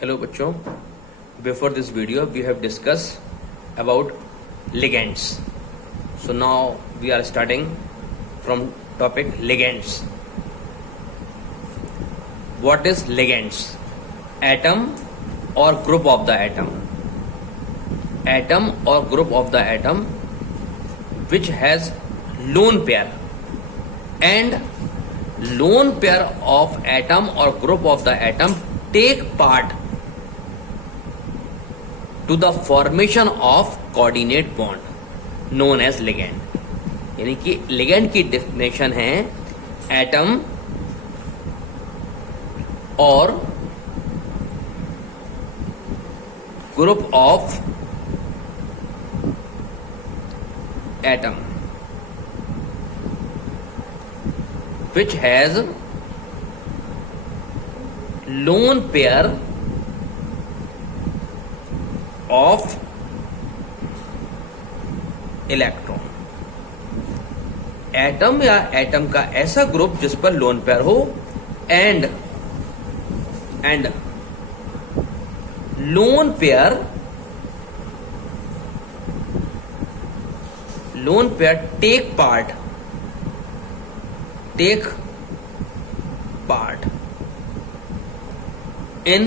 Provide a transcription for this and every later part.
Hello बच्चों, before this video we have discussed about ligands. So now we are starting from topic ligands. What is ligands? Atom or group of the atom. Atom or group of the atom which has lone pair, and lone pair of atom or group of the atom take part to the formation of coordinate bond known as ligand. यानी कि ligand की definition है atom और group of atom which has lone pair of electron. Atom या atom का ऐसा group जिस पर लोन पेयर हो and lone pair take part in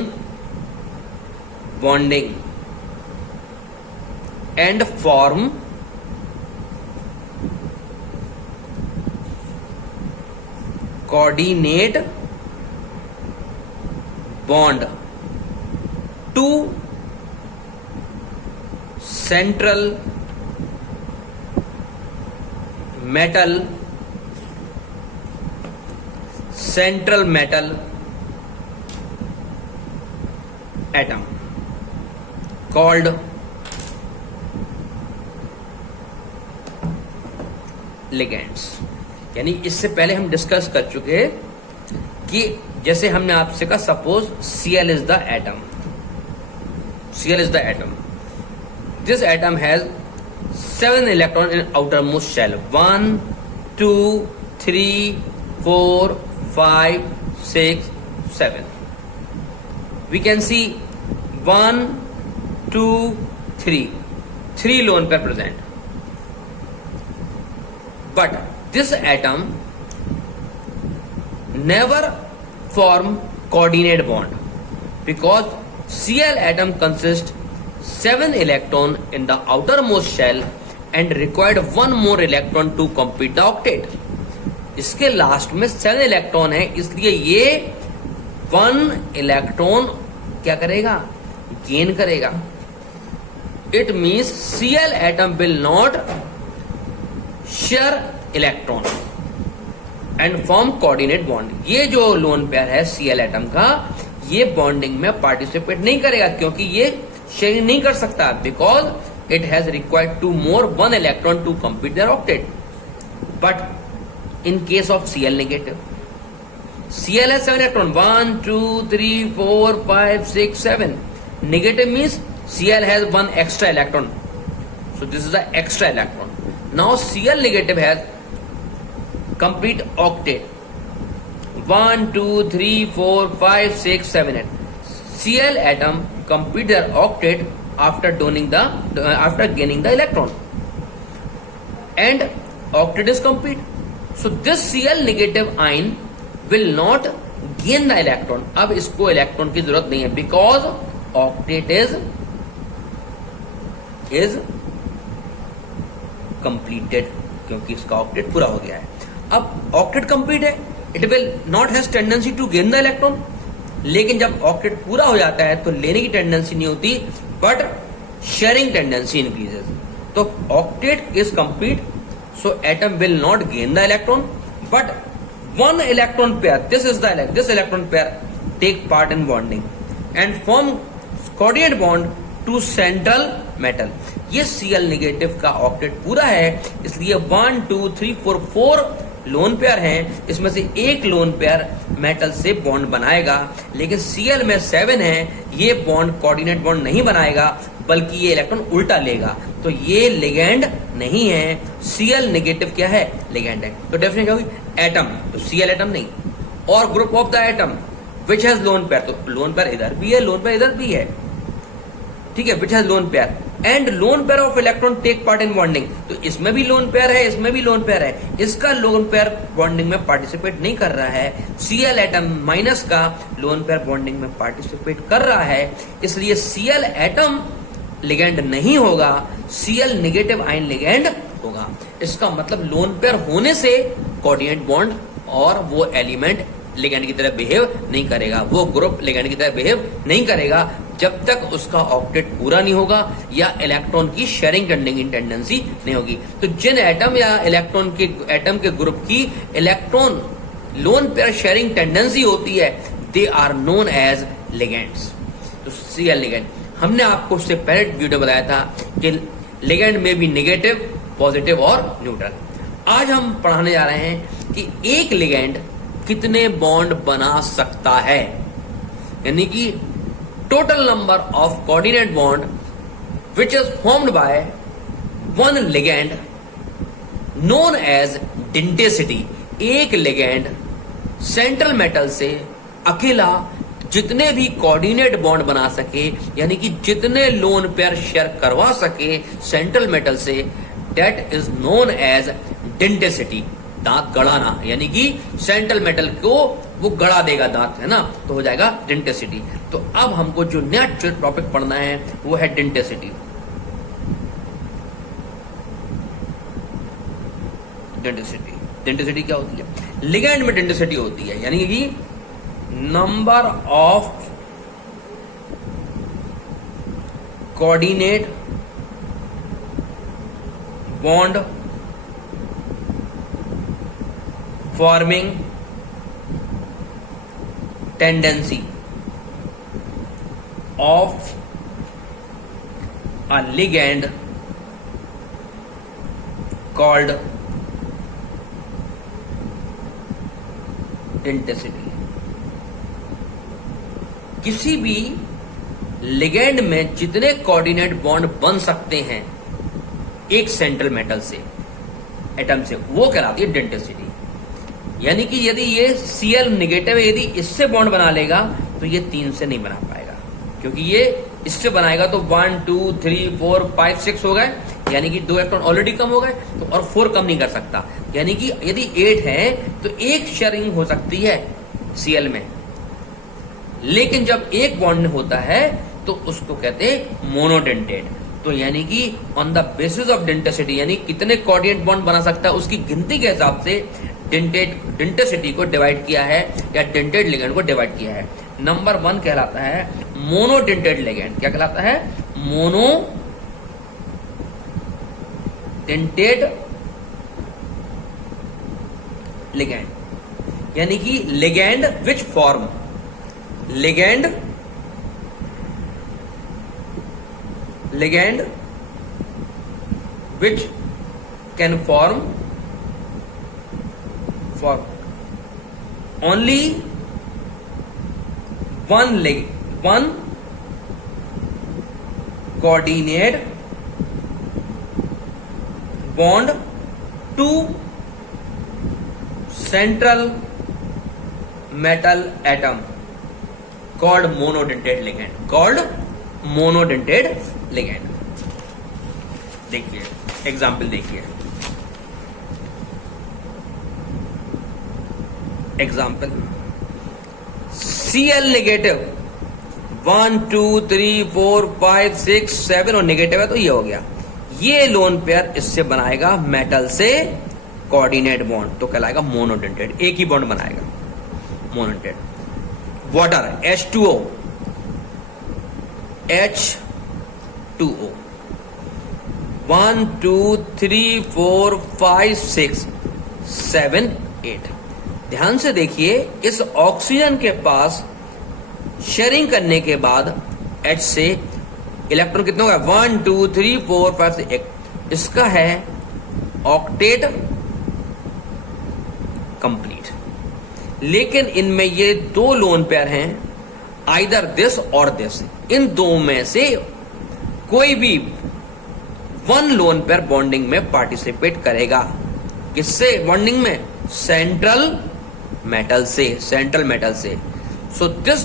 bonding and form coordinate bond to central metal atom called ligands. यानी इससे पहले हम डिस्कस कर चुके हैं कि जैसे हमने आपसे कहा suppose Cl is the atom. This atom has 7 electrons in outermost shell. 1, 2, 3, 4, 5, 6, 7. We can see 1, 2, 3. 3 lone pair present. But this atom never form coordinate bond because Cl atom consists 7 electron in the outermost shell and required 1 more electron to complete the octet. इसके last में 7 electron है, इसलिए ये 1 electron क्या करेगा? Gain करेगा. It means Cl atom will not share electron and form coordinate bond. ये जो लोन पेयर है Cl एटम का, ये बॉन्डिंग में पार्टिसिपेट नहीं करेगा क्योंकि ये शेयर नहीं कर सकता because it has required 2 more 1 electron to complete their octet. But in case of Cl negative, Cl has 7 electron, 1, 2, 3, 4, 5, 6, 7. Negative means Cl has 1 extra electron. So this is the extra electron. Now Cl negative has complete octet. 1, 2, 3, 4, 5, 6, 7, 8. Cl atom complete their octet after gaining the electron. And octet is complete. So this Cl negative ion will not gain the electron. अब इसको electron की जरूरत नहीं है because octet is completed, क्योंकि इसका octet पूरा हो गया है. अब octet complete है, it will not has tendency to gain the electron. लेकिन जब octet पूरा हो जाता है तो लेने की टेंडेंसी नहीं होती but sharing tendency increases. तो octet is complete. So atom will not gain the electron, but 1 electron pair, this electron pair take part in bonding and form coordinate bond to central metal. ये Cl negative का octet पूरा है, इसलिए 1, 2, 3, 4 lone pair हैं. इसमें से एक lone pair metal से बॉन्ड बनाएगा, लेकिन Cl में 7 है, ये बॉन्ड कोऑर्डिनेट बॉन्ड नहीं बनाएगा बल्कि ये इलेक्ट्रॉन उल्टा लेगा. तो ये लिगेंड नहीं है. Cl नेगेटिव क्या है? लिगेंड है. तो डेफिनेशन क्या होगी? एटम. तो Cl एटम नहीं. और group of the atom which has lone pair, तो लोन पेयर इधर भी है, लोन पेयर इधर भी है, ठीक है, which has lone pair and lone pair of electron take part in bonding, तो इसमें भी लोन पेयर है, इसमें भी लोन पेयर है, इसका लोन पेयर बॉन्डिंग में पार्टिसिपेट नहीं कर रहा है, Cl एटम माइनस का लोन पेयर बॉन्डिंग में पार्टिसिपेट कर रहा है, इसलिए Cl एटम लिगेंड नहीं होगा, Cl नेगेटिव आयन लिगेंड होगा। इसका मतलब लोन पेयर होने से कोऑर्डिनेट बॉन्ड और वो एलिमेंट लिगेंड की तरह बिहेव नहीं करेगा, वो ग्रुप लिगेंड की तरह बिहेव नहीं करेगा जब तक उसका ऑक्टेट पूरा नहीं होगा या इलेक्ट्रॉन की शेयरिंग करने की टेंडेंसी नहीं होगी। तो जिन एटम या इलेक्ट्रॉन के एटम के ग्रुप की electron lone pair sharing tendency होती है, they are known as ligands. तो Cl लिगेंड, हमने आपको उससे पहले वीडियो बताया था कि लिगेंड में भी नेगेटिव, पॉजिटिव और न्यूट्रल। आज हम पढ़ाने जा रहे हैं कि एक लिगेंड कितने बॉन्ड बना सकता है, यानी कि total number of coordinate bond which is formed by one ligand known as denticity. एक लिगेंड सेंट्रल मेटल से अकेला जितने भी कोऑर्डिनेट बॉन्ड बना सके, यानी कि जितने लोन पेयर शेयर करवा सके सेंट्रल मेटल से, that is known as denticity. दांत गड़ाना, यानी कि सेंट्रल मेटल को वो गड़ा देगा दांत, है ना, तो हो जाएगा डेंसिटी। तो अब हमको जो नया टॉपिक पढ़ना है वो है डेंसिटी। डेंसिटी, डेंसिटी क्या होती है? लिगेंड में डेंसिटी होती है यानी कि number of coordinate bond forming tendency of a ligand called density. किसी भी लिगेंड में जितने कोऑर्डिनेट बॉन्ड बन सकते हैं एक सेंट्रल मेटल से, एटम से, वो कहलाती है डेंसिटी। यानी कि यदि ये Cl नेगेटिव है, यदि इससे बॉन्ड बना लेगा तो ये 3 से नहीं बना पाएगा, क्योंकि ये इससे बनाएगा तो 1 2 3 4 5 6 हो गए, यानी कि 2 इलेक्ट्रॉन ऑलरेडी कम हो गए, तो और 4 कम नहीं कर सकता। यानी कि यदि 8 है तो एक शेयरिंग हो सकती है Cl में, लेकिन जब एक बॉन्ड होता है तो उसको कहते हैं मोनोडेंटेट। तो यानी कि on the basis of density, यानी कितने कोऑर्डिनेट बॉन्ड बना सकता है उसकी गिनती के हिसाब से डेंसिटी को डिवाइड किया है या डेंटेड लिगेंड को डिवाइड किया है। नंबर 1 कहलाता है मोनोडेंटेड लिगेंड। क्या कहलाता है? मोनोडेंटेड लिगेंड, यानी कि ligand which form, ligand which can form for only one coordinate bond to central metal atom called monodentate ligand। देखिए एग्जाम्पल, देखिए एग्जाम्पल, Cl नेगेटिव 1 2 3 4 5 6 7 और नेगेटिव है तो ये हो गया। ये लोन पेयर इससे बनाएगा मेटल से कोऑर्डिनेट बॉन्ड, तो कहलाएगा मोनोडेंटेड, एक ही बॉन्ड बनाएगा मोनोडेंटेड। Water H2O 1 2 3 4 5 6 7 8। ध्यान से देखिए, इस ऑक्सीजन के पास शेयरिंग करने के बाद H से इलेक्ट्रॉन कितने होगा? 1 2 3 4 5 6 1। इसका है ऑक्टेट कंप्लीट, लेकिन इनमें ये 2 लोन पेयर हैं, आइदर दिस और दिस। इन दो में से कोई भी 1 लोन पेयर बॉन्डिंग में पार्टिसिपेट करेगा। किससे बॉन्डिंग में? सेंट्रल मेटल से, सेंट्रल मेटल से। So this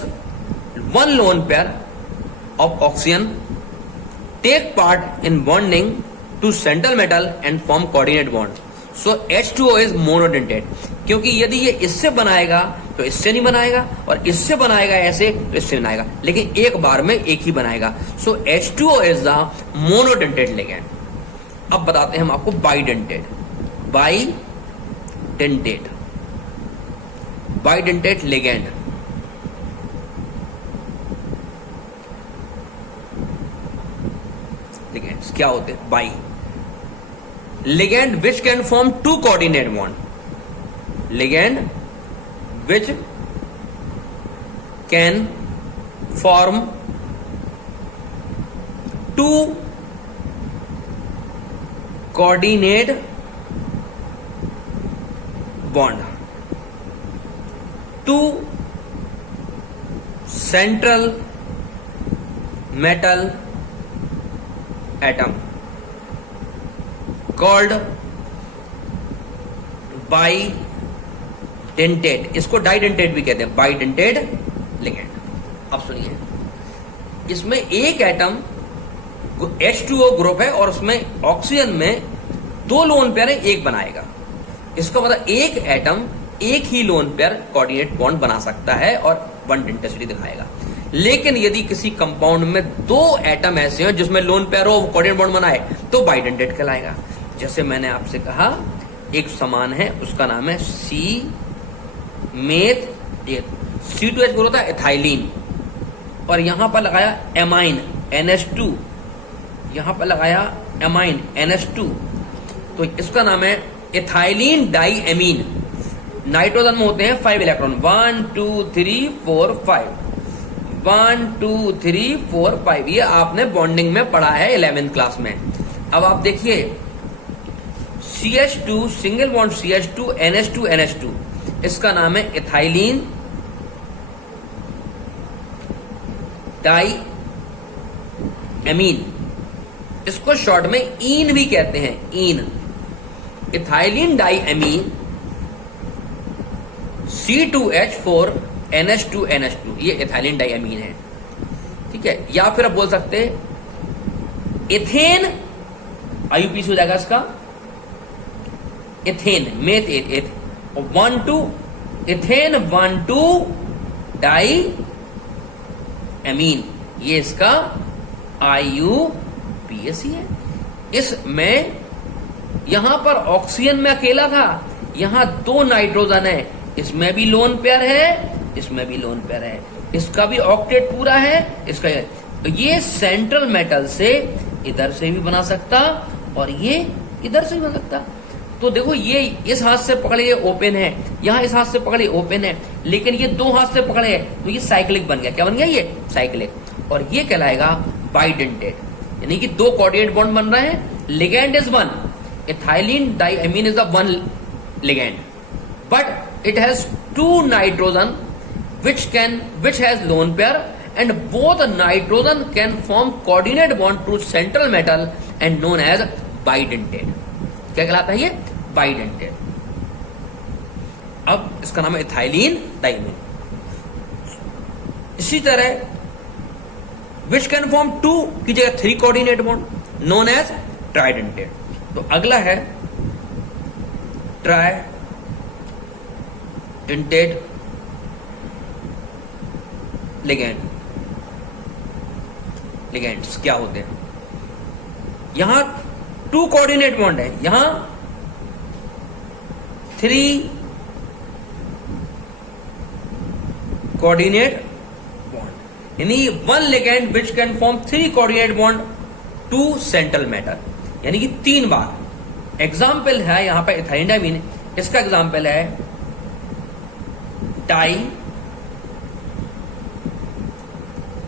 one lone pair of oxygen take part in bonding to central metal and form coordinate bond. So H2O is monodentate, क्योंकि यदि ये इससे बनाएगा तो इससे नहीं बनाएगा, और इससे बनाएगा ऐसे तो इससे नहीं बनाएगा, लेकिन एक बार में एक ही बनाएगा. सो H2O is the monodentate ligand. अब बताते हैं हम आपको बाइडेंटेट. Bidentate ligand. लिगैंड्स क्या होते हैं? By ligand which can form two coordinate bond. Ligand which can form two coordinate bond to central metal atom called bidentate. इसको डाइडेंटेट भी कहते हैं, बाइडेंटेट लिगेंड. अब सुनिए, इसमें एक एटम H2O ग्रुप है और उसमें ऑक्सीजन में दो लोन पेयर है, एक बनाएगा. इसका मतलब एक एटम एक ही लोन पेयर कोऑर्डिनेट बॉन्ड बना सकता है और वन डेंसिटी दिखाएगा. लेकिन यदि किसी कंपाउंड में दो एटम ऐसे हो जिसमें लोन पेयर हो, कोऑर्डिनेट बॉन्ड बनाए, तो बाइडेंटेट कहलाएगा. जैसे मैंने आपसे कहा, एक समान है, उसका नाम है C2H बोला था एथाइलिन, और यहां पर लगाया एमाइन NH2, यहां पर लगाया एमाइन NH2, तो इसका नाम है एथाइलिन डाई एमीन. नाइट्रोजन में होते हैं 5 इलेक्ट्रॉन, 1 2 3 4 5, 1 2 3 4 5. ये आपने बॉन्डिंग में पढ़ा है 11th क्लास में. अब आप देखिए, CH2 single bond CH2 NH2 NH2, इसका नाम है एथाइलिन डाई एमीन. इसको शॉर्ट में ईन भी कहते हैं, ईन. Ethylene die amine C2H4 NH2 NH2, ये एथाइलिन डाई एमीन है. ठीक है, या फिर आप बोल सकते हैं एथेन, IUPAC हो जाएगा इसका, एथेन मेथ एथ 1 2 एथेन 1 2 डाई एमीन, ये इसका IUPAC है. इसमें यहां पर ऑक्सीजन में अकेला था, यहां दो नाइट्रोजन है, इसमें भी लोन पेयर है, इसमें भी लोन पेयर है, इसका भी ऑक्टेट पूरा है, इसका. ये सेंट्रल मेटल से इधर से भी बना सकता और ये इधर से भी बना सकता. तो देखो, ये इस हाथ से पकड़े ओपन है, यहां इस हाथ से पकड़े ओपन है, लेकिन ये दो हाथ से पकड़े है, तो ये साइक्लिक बन गया. क्या बन गया? ये साइक्लिक. और ये कहलाएगा बाइडेंटेट, यानी कि दो कोऑर्डिनेट बॉन्ड बन रहे हैं. Ligand is one, ethylene diamine is the one ligand, but it has two nitrogen which has lone pair, and both nitrogen can form coordinate bond to central metal and known as bidentate. क्या कहलाता है ये? Bidentate. अब इसका नाम है ethylene diamine. इसी तरह विच कैन फॉर्म 2 की जगह 3 coordinate bond known as tridentate. तो अगला है ट्राइडेंटेट लिगैंड. लिगैंड्स क्या होते हैं? यहां 2 कोऑर्डिनेट बॉन्ड है, यहां 3 कोऑर्डिनेट बॉन्ड, यानी 1 ligand which can form 3 coordinate bond to central metal, यानी कि 3 बार. एग्जाम्पल है यहां पर एथाइलिन डाइमीन, इसका एग्जाम्पल है टाई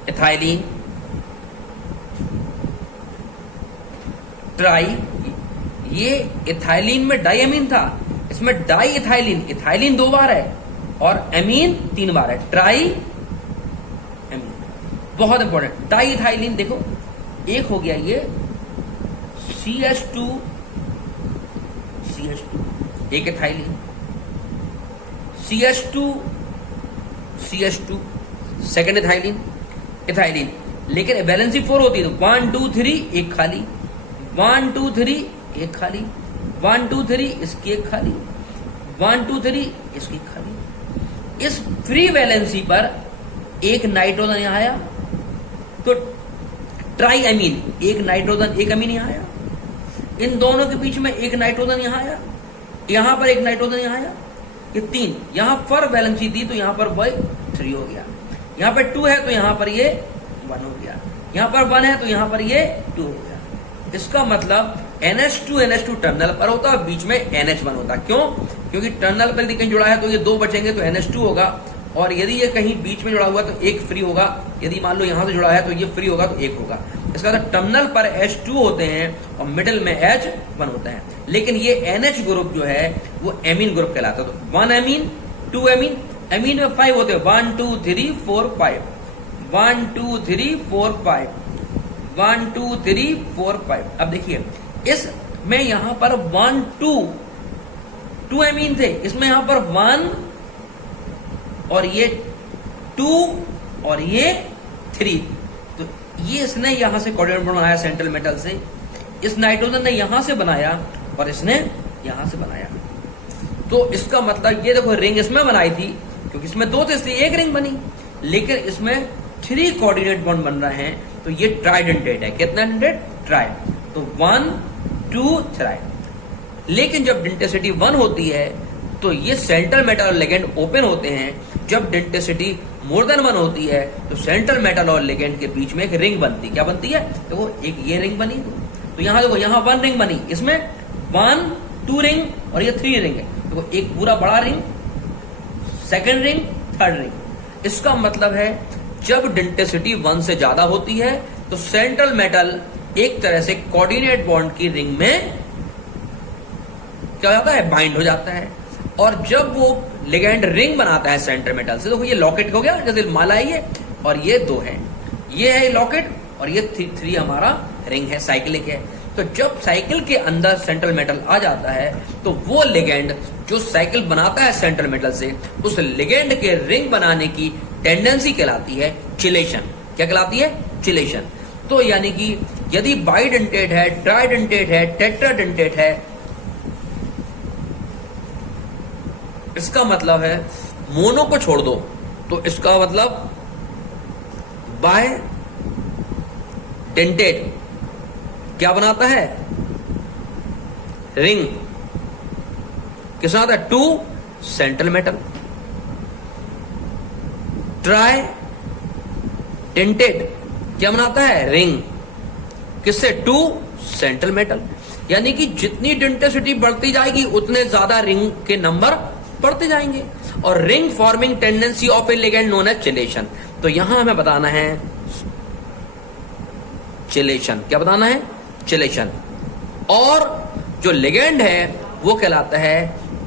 एथाइलिन ट्राई. ये एथाइलिन में डाइएमीन था, इसमें डाई एथाइलिन, एथाइलिन 2 बार है और एमीन 3 बार है, ट्राई एमीन. बहुत इंपॉर्टेंट. डाई एथाइलिन देखो, एक हो गया ये CH2 एक ethylene, CH2 CH2, second ethylene, ethylene, लेकिन वैलेंसी 4 होती है तो 1 2 3 एक खाली, 1 2 3 एक खाली, 1 2 3 इसकी एक खाली, 1 2 3 इसकी खाली। इस फ्री वैलेंसी पर एक नाइट्रोजन यहां आया तो ट्राई अमीन, एक नाइट्रोजन एक अमीन यहां आया, इन दोनों के बीच में एक नाइट्रोजन यहां आया, यहां पर एक नाइट्रोजन यहां आया, ये 3, यहां पर वैलेंसी थी तो यहां पर वही 3 हो गया, यहां पर 2 है तो यहां पर ये 1 हो गया, यहां पर 1 है तो यहां पर ये 2 हो गया। इसका मतलब NH2 टर्मिनल पर होता है, बीच में NH1 होता। क्यों? क्योंकि टर्मिनल पर यदि कहीं जुड़ा है तो ये 2 बचेंगे तो NH2 होगा, और यदि ये कहीं बीच में जुड़ा हुआ तो एक फ्री होगा, यदि मान लो यहां से जुड़ा है तो ये फ्री होगा तो एक होगा। इसका मतलब टर्मिनल पर H2 होते हैं और मिडिल में H1 होता है, लेकिन ये NH ग्रुप जो है वो एमीन ग्रुप कहलाता है। तो 1 एमीन, 2 एमीन, एमीन में 5 होते हैं, 1 2 3 4 5, 1 2 3 4 5, 1 2 3 4 5। अब देखिए इसमें यहां पर 1 2 एमीन थे, इसमें यहां पर 1 और ये 2 और ये 3, तो ये इसने यहां से कोऑर्डिनेट बनाया सेंट्रल मेटल से, इस नाइट्रोजन ने यहां से बनाया और इसने यहां से बनाया। तो इसका मतलब ये देखो रिंग इसमें बनाई थी क्योंकि इसमें 2 थे इसलिए एक रिंग बनी, लेकिन इसमें 3 कोऑर्डिनेट बॉन्ड बन रहे हैं तो ये ट्राइडेंटेट है। कितना डेंटेट? ट्राई। तो 1 2 3। लेकिन जब डेंटिसिटी 1 होती है तो ये सेंट्रल मेटल और लिगेंड ओपन होते हैं। जब डेंटिसिटी मोर देन 1 होती है तो सेंट्रल मेटल और लिगेंड के बीच में एक रिंग बनती है। क्या बनती है? देखो एक ये रिंग बनी, तो यहां देखो यहां 1 रिंग बनी, इसमें 1 2 रिंग और ये 3 रिंग है। देखो एक पूरा बड़ा ring, second ring, third ring. इसका मतलब है जब डेंटिसिटी 1 से ज्यादा होती है तो सेंट्रल मेटल एक तरह से कोऑर्डिनेट बॉन्ड की रिंग में क्या हो जाता है? बाइंड हो जाता है। और जब वो लिगेंड रिंग बनाता है सेंट्रल मेटल से, देखो ये लॉकेट हो गया, जैसे माला है ये, और ये 2 है, ये है लॉकेट और ये 3 हमारा रिंग है, साइक्लिक है। तो जब साइकिल के अंदर सेंट्रल मेटल आ जाता है तो वो लिगेंड जो साइकिल बनाता है सेंट्रल मेटल से, उस लिगेंड के रिंग बनाने की टेंडेंसी कहलाती है चिलेशन। क्या कहलाती है? चिलेशन। तो यानी कि यदि बाइडेंटेट है, ट्राइडेंटेट है, टेट्राडेंटेट है, इसका मतलब है मोनो को छोड़ दो तो इसका मतलब बाय डेंटेट क्या बनाता है? रिंग। किस आता है? 2 सेंट्रल मेटल। ट्राई डेंटेट क्या बनाता है? रिंग। किससे? 2 सेंट्रल मेटल। यानी कि जितनी डेंटिसिटी बढ़ती जाएगी उतने ज्यादा रिंग के नंबर बढ़ते जाएंगे। और ring forming tendency of a ligand known as chelation. तो यहां हमें बताना है चिलेशन। क्या बताना है? चिलेशन। और जो लिगेंड है वो कहलाता है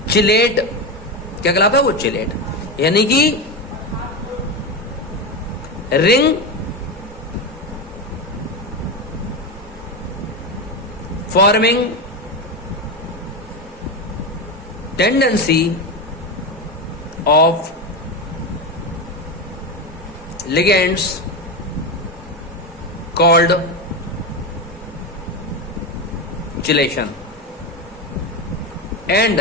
चिलेट। क्या कहलाता है वो? चिलेट। यानी कि ring forming tendency of ligands called chelation and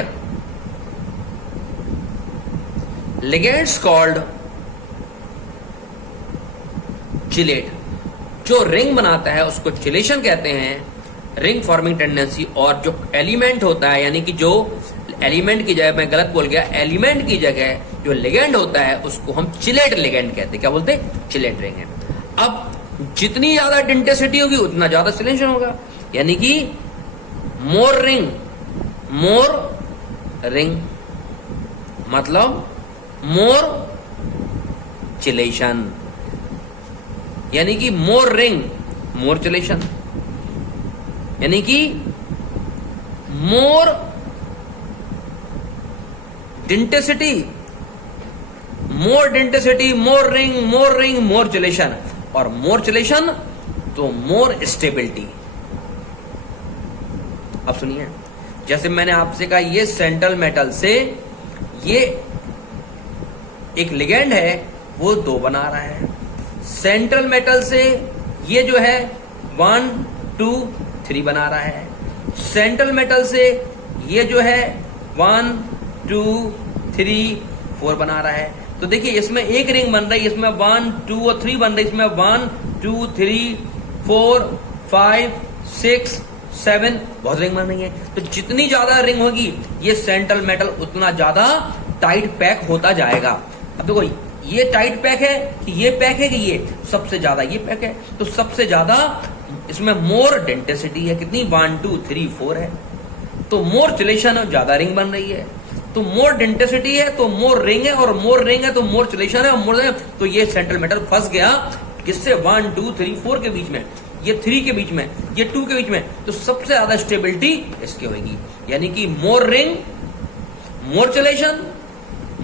ligands called chilate। जो रिंग बनाता है उसको चिलेशन कहते हैं, रिंग फॉर्मिंग टेंडेंसी। और जो एलिमेंट होता है, यानी कि जो एलिमेंट की जगह, मैं गलत बोल गया, एलिमेंट की जगह जो लिगेंड होता है उसको हम चिलेट लिगेंड कहते हैं। क्या बोलते हैं? चिलेट रिंग है। अब जितनी ज्यादा डेंटिसिटी होगी उतना ज्यादा चिलेशन होगा, यानी कि मोर रिंग मतलब मोर चिलेशन, यानी कि मोर रिंग मोर चिलेशन, यानी कि मोर डेंटिसिटी मोर रिंग मोर चिलेशन, और मोर चिलेशन तो मोर स्टेबिलिटी। अब सुनिए, जैसे मैंने आपसे कहा ये सेंट्रल मेटल से ये एक लिगेंड है वो 2 बना रहा है। सेंट्रल मेटल से ये जो है 1 2 3 बना रहा है। सेंट्रल मेटल से ये जो है 1 2 3 4 बना रहा है। तो देखिए इसमें एक रिंग बन रही है, इसमें 1 2 और 3 बन रही है, इसमें 1 2 3 4 5 6 7 बहुत रिंग बन रही है। तो जितनी ज्यादा रिंग होगी ये सेंट्रल मेटल उतना ज्यादा टाइट पैक होता जाएगा। अब देखो ये टाइट पैक है कि ये पैक है कि ये सबसे ज्यादा ये पैक है, तो सबसे ज्यादा इसमें मोर डेंसिटी है। कितनी 1 2 3 4 है। तो मोर चिलेशन ज्यादा रिंग बन रही है, तो मोर डेंसिटी है तो मोर रिंग है, और मोर रिंग है तो मोर चिलेशन है, और मोर है तो ये सेंट्रल मेटल फंस गया किससे 1 2 3 4 के बीच में, ये 3 के बीच में, ये 2 के बीच में। तो सबसे ज्यादा स्टेबिलिटी इसकी होगी, यानी कि मोर रिंग, मोर चिलेशन,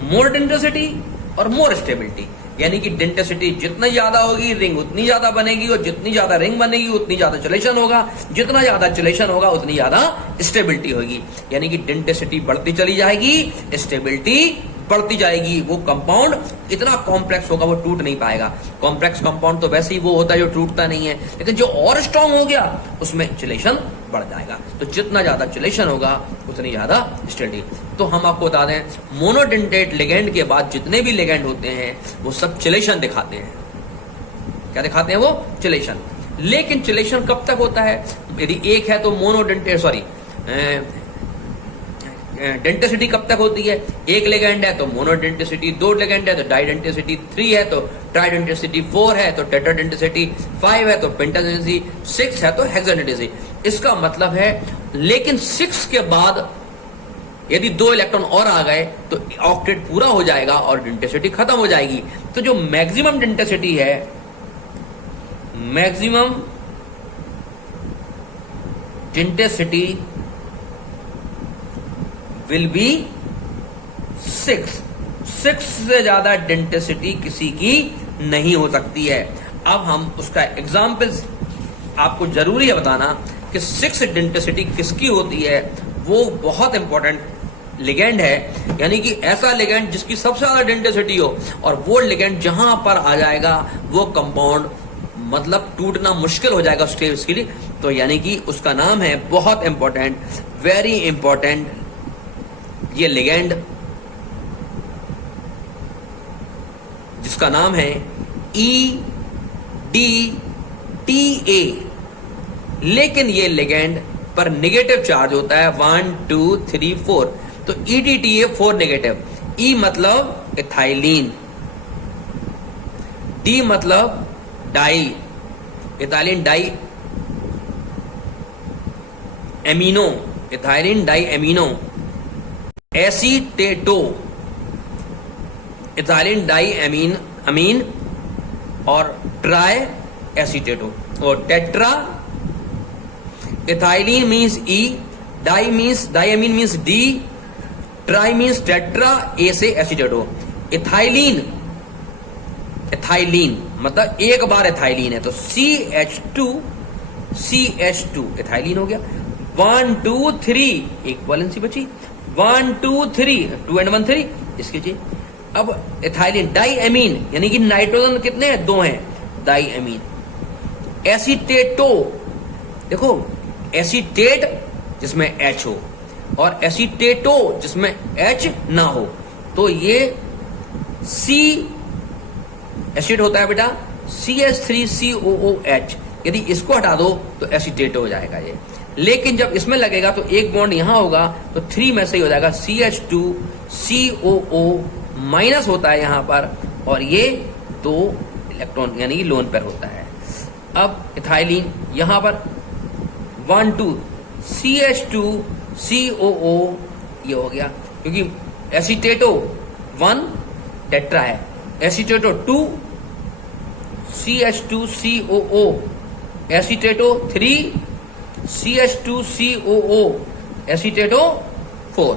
मोर डेंसिटी और मोर स्टेबिलिटी। यानी कि डेंसिटी जितनी ज्यादा होगी रिंग उतनी ज्यादा बनेगी, और जितनी ज्यादा रिंग बनेगी उतनी ज्यादा चिलेशन होगा, जितना ज्यादा चिलेशन होगा उतनी ज्यादा स्टेबिलिटी होगी। यानी कि डेंसिटी बढ़ती चली जाएगी, स्टेबिलिटी बढ़ती जाएगी। वो कंपाउंड इतना कॉम्प्लेक्स होगा वो टूट नहीं पाएगा। कॉम्प्लेक्स कंपाउंड तो वैसे ही वो होता है जो टूटता नहीं है, लेकिन जो और स्ट्रांग हो गया उसमें चिलेशन बढ़ जाएगा। तो जितना ज्यादा चिलेशन होगा उतनी ज्यादा स्टेबिलिटी। तो हम आपको बता दें मोनोडेंटेट लिगेंड के बाद जितने भी लिगेंड होते हैं वो सब चिलेशन दिखाते हैं। क्या दिखाते हैं वो? चिलेशन। लेकिन चिलेशन कब तक होता है? यदि एक है तो मोनोडेंटेट सॉरी डेंसिटी कब तक होती है? एक लिगेंड है तो मोनोडेंसिटी, 2 लिगेंड है तो डाइडेंसिटी, 3 है तो ट्राइडेंसिटी, 4 है तो टेट्राडेंसिटी, 5 है तो पेंटाडेंसिटी, 6 है तो हेक्साडेंसिटी। इसका मतलब है लेकिन 6 के बाद यदि 2 इलेक्ट्रॉन और आ गए तो ऑक्टेट पूरा हो जाएगा और डेंसिटी खत्म हो जाएगी। तो जो मैक्सिमम डेंसिटी है, मैक्सिमम डेंसिटी विल बी 6। 6 से ज्यादा डेंसिटी किसी की नहीं हो सकती है। अब हम उसका एग्जाम्पल्स आपको जरूरी है बताना कि 6 डेंसिटी किसकी होती है। वो बहुत इंपॉर्टेंट लिगेंड है, यानी कि ऐसा लिगेंड जिसकी सबसे ज्यादा डेंसिटी हो, और वो लिगेंड जहां पर आ जाएगा वो कंपाउंड मतलब टूटना मुश्किल हो जाएगा उसके लिए। तो यानी कि उसका नाम है बहुत इंपॉर्टेंट, वेरी इंपॉर्टेंट ये लिगेंड, जिसका नाम है EDTA। लेकिन ये लिगेंड पर नेगेटिव चार्ज होता है 1 2 3 4। तो EDTA 4 नेगेटिव। E मतलब इथाइलिन, D मतलब di, ethylene di amino, ethylene di amino, aceto, ethylene di amine और ट्राई एसीटेटो, और tetra ethylene means E, di means diamine means D, tri means tetra, A से aceto. Ethylene मतलब एक बार ethylene है तो CH2 ethylene हो गया। 1 2 3 एक वैलेंसी बची, 1 2 3 2 and 1 3 इसकी चीज। अब इथाइलिन डाईअमीन यानी कि नाइट्रोजन कितने हैं? 2 हैं, डाईअमीन। एसीटेटो, देखो एसीटेट जिसमें H हो और एसीटेटो जिसमें H ना हो, तो ये C एसिड होता है बेटा, CH3COOH। यदि इसको हटा दो तो एसीटेटो हो जाएगा ये। लेकिन जब इसमें लगेगा तो एक बॉन्ड यहां होगा तो 3 में से ही हो जाएगा, CH2COO माइनस होता है यहां पर, और ये 2 इलेक्ट्रॉन यानी कि लोन पेयर होता है। अब इथाइलिन यहां पर 1 2 CH2COO ये हो गया, क्योंकि एसीटेटो 1 टेट्रा है, एसीटेटो 2 CH2COO, एसीटेटो 3 CH2COO, एसीटेटो 4।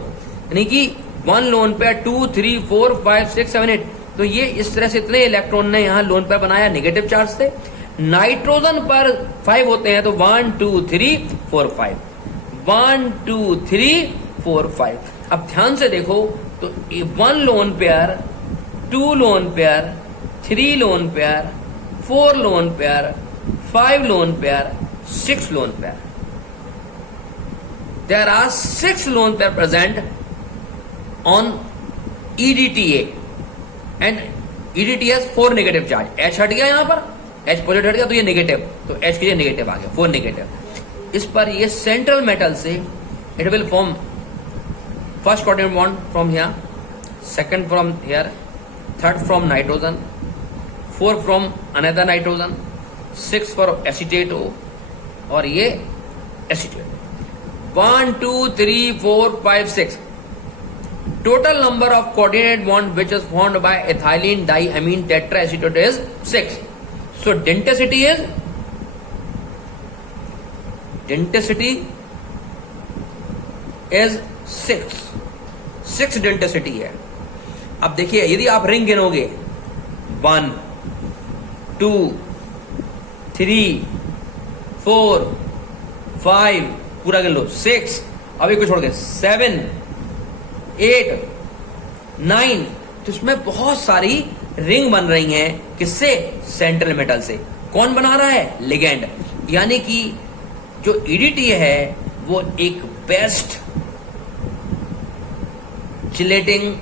यानी कि 1 लोन पेयर 2 3 4 5 6 7 8। तो ये इस तरह से इतने इलेक्ट्रॉन ने यहां लोन पेयर बनाया नेगेटिव चार्ज से। नाइट्रोजन पर 5 होते हैं तो 1 2 3 4 5, 1 2 3 4 5। अब ध्यान से देखो तो 1 lone pair 2 lone pair, 3 lone pair, 4 lone pair, 5 lone pair, 6 lone pair. There are 6 lone pair present on EDTA and EDTA has 4 negative charge. H हट गया यहाँ पर, H पॉजिटिव हट गया तो ये नेगेटिव, तो H के लिए नेगेटिव आ गया, 4 नेगेटिव. इस पर ये सेंट्रल मेटल से it will form first coordinate bond from here, second from here, third from nitrogen, fourth from another nitrogen, 6 for acetate O और ये acetate. 1 2 3 4 5 6 total number of coordinate bond which is formed by ethylene diamine tetraacetate is 6. So denticity is is 6 denticity है. अब देखिए यदि आप ring गिनोगे 1 2 3 4 5 पूरा गिन लो, 6 अभी कुछ छोड़ गए 7 8 9, तो इसमें बहुत सारी रिंग बन रही हैं. किससे? सेंट्रल मेटल से. कौन बना रहा है? लिगेंड. यानी कि जो ईडीटी है वो एक बेस्ट चिलेटिंग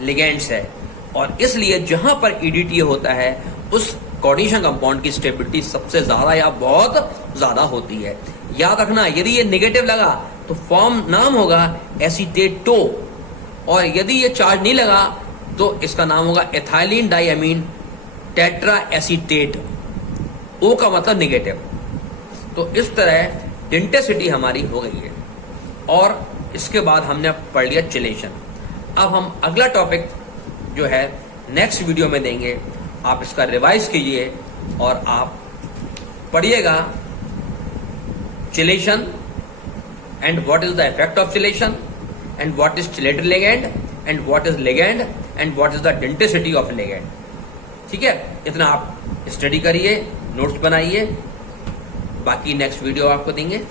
लिगेंड्स है और इसलिए जहां पर ईडीटी होता है उस कोऑर्डिनेशन कंपाउंड की स्टेबिलिटी सबसे ज्यादा या बहुत ज्यादा होती है. याद रखना, यदि ये नेगेटिव लगा तो फॉर्म नाम होगा एसीटेटो और यदि ये चार्ज नहीं लगा तो इसका नाम होगा एथाइलिन डाइअमीन टेट्रा एसीटेट. O का मतलब नेगेटिव. तो इस तरह डेंटिसिटी हमारी हो गई है और इसके बाद हमने पढ़ लिया चिलेशन. अब हम अगला टॉपिक जो है नेक्स्ट वीडियो में देंगे. आप इसका रिवाइज कीजिए और आप पढ़िएगा chelation and what is the effect of chelation and what is chelated ligand and what is ligand and what is the denticity of ligand. ठीक है, इतना आप स्टडी करिए, नोट्स बनाइए, बाकी नेक्स्ट वीडियो आपको देंगे.